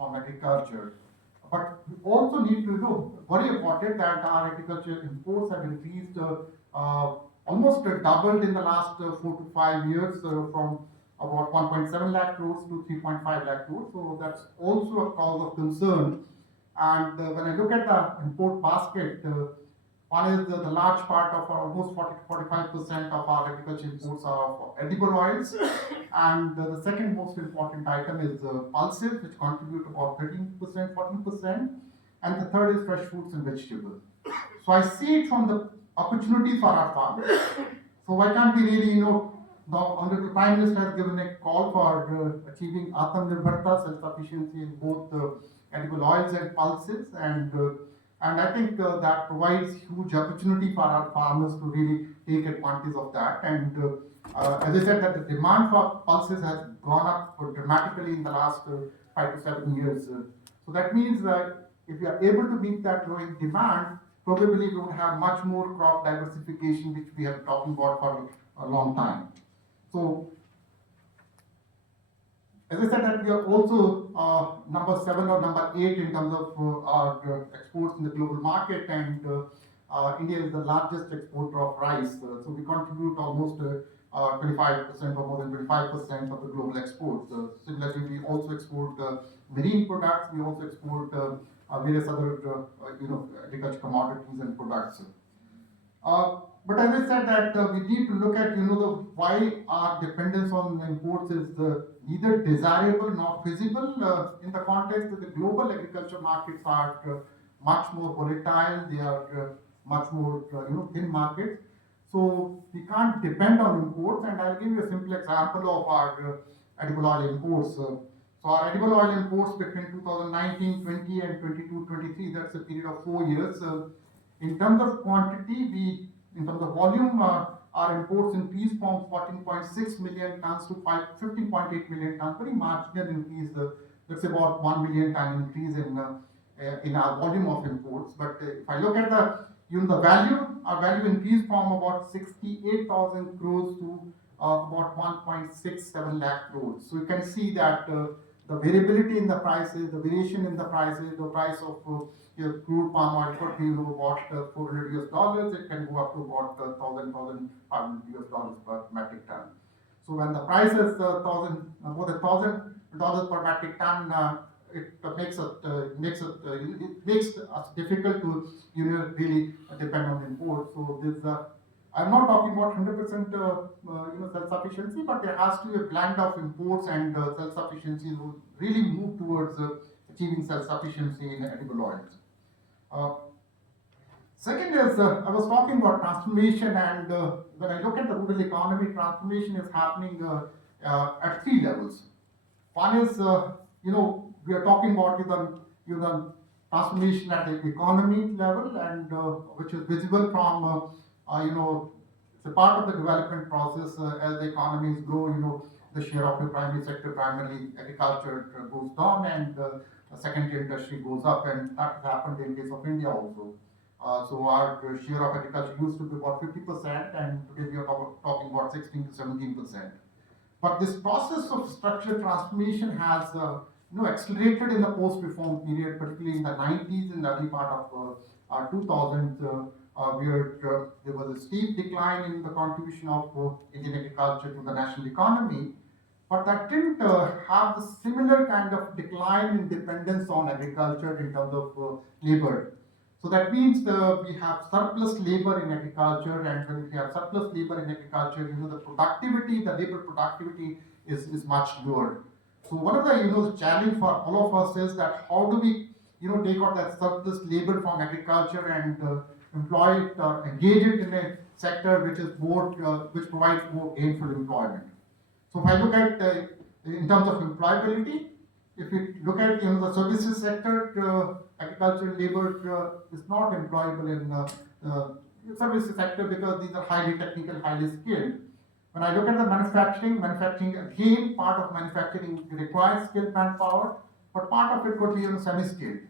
from agriculture. But we also need to worry about it that our agricultural imports have increased almost doubled in the last 4 to 5 years from about 1.7 lakh crores to 3.5 lakh crores. So that's also a cause of concern. And when I look at the import basket, one is the large part of our, almost 40 to 45% of our agriculture imports are of edible oils. And the second most important item is pulses, which contribute about 13%, 14%. And the third is fresh fruits and vegetables. So I see it from the opportunity for our farmers. So why can't we really, the Honorable Prime Minister has given a call for achieving Atmanirbharta, self-sufficiency in both edible oils and pulses, and I think that provides huge opportunity for our farmers to really take advantage of that. And as I said, that the demand for pulses has gone up dramatically in the last 5 to 7 years. So that means that if we are able to meet that growing demand, probably we would have much more crop diversification, which we have been talking about for a long time. So, as I said, that we are also number 7 or number 8 in terms of our exports in the global market, and India is the largest exporter of rice. So we contribute almost 25% or more than 25% of the global exports. Similarly, we also export marine products. We also export various other agriculture commodities and products. But as I said, that we need to look at why our dependence on imports is neither desirable nor feasible in the context that the global agriculture markets are much more volatile. They are much more thin markets. So we can't depend on imports. And I'll give you a simple example of our edible oil imports. So our edible oil imports between 2019-20 and 22-23, that's a period of 4 years. In terms of quantity, in terms of volume, our imports increased from 14.6 million tons to 15.8 million tons, very marginal increase. That's about 1 million ton increase in our volume of imports. But if I look at the value, our value increased from about 68,000 crores to about 1.67 lakh crores. So you can see that the variability in the prices, the variation in the prices, the price of crude palm oil could be about $400 US. It can go up to about $1,500 per metric ton. So when the price is more than $1,000 per metric ton, it makes us difficult to really depend on imports. So this I'm not talking about 100% self-sufficiency, but there has to be a blend of imports and self-sufficiency to really move towards achieving self-sufficiency in edible oils. Second is, I was talking about transformation, and when I look at the rural economy, transformation is happening at 3 levels. One is, we are talking about the transformation at the economy level, and which is visible from, it's a part of the development process. As the economies grow, the share of the primary sector, primarily agriculture, goes down, and the secondary industry goes up, and that has happened in case of India also. So our share of agriculture used to be about 50%, and today we are talking about 16 to 17%. But this process of structural transformation has accelerated in the post-reform period, particularly in the 90s and the early part of 2000s, where there was a steep decline in the contribution of Indian agriculture to the national economy. But that didn't have the similar kind of decline in dependence on agriculture in terms of labor. So that means we have surplus labor in agriculture, and when we have surplus labor in agriculture, the productivity, the labor productivity is much lower. So one of the challenge for all of us is that how do we take out that surplus labor from agriculture and employ it or engage it in a sector which is more which provides more gainful employment. So if I look at in terms of employability, if we look at the services sector, agricultural labor is not employable in the services sector because these are highly technical, highly skilled. When I look at the manufacturing again, part of manufacturing requires skilled manpower, but part of it could be semi-skilled.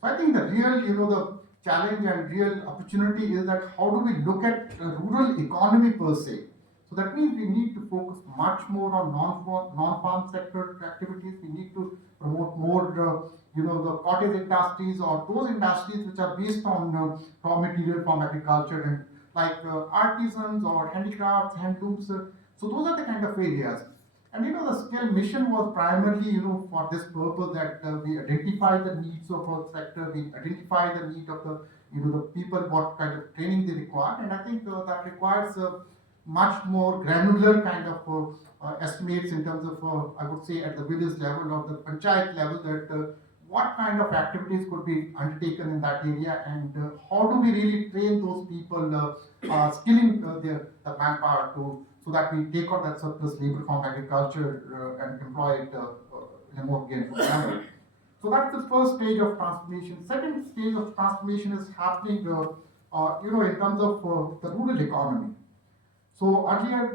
So I think the real the challenge and real opportunity is that how do we look at rural economy per se. So that means we need to focus much more on non-farm sector activities. We need to promote more, the cottage industries or those industries which are based on raw material from agriculture and like artisans or handicrafts, handlooms. So those are the kind of areas. And the scale mission was primarily, for this purpose that we identify the needs of our sector, we identify the need of the people, what kind of training they require, and I think that requires much more granular kind of estimates in terms of, I would say, at the village level or the panchayat level, that what kind of activities could be undertaken in that area, and how do we really train those people, skilling the manpower to so that we take out that surplus labor from agriculture and employ it in a more gainful manner. So that's the first stage of transformation. Second stage of transformation is happening, in terms of the rural economy. So earlier,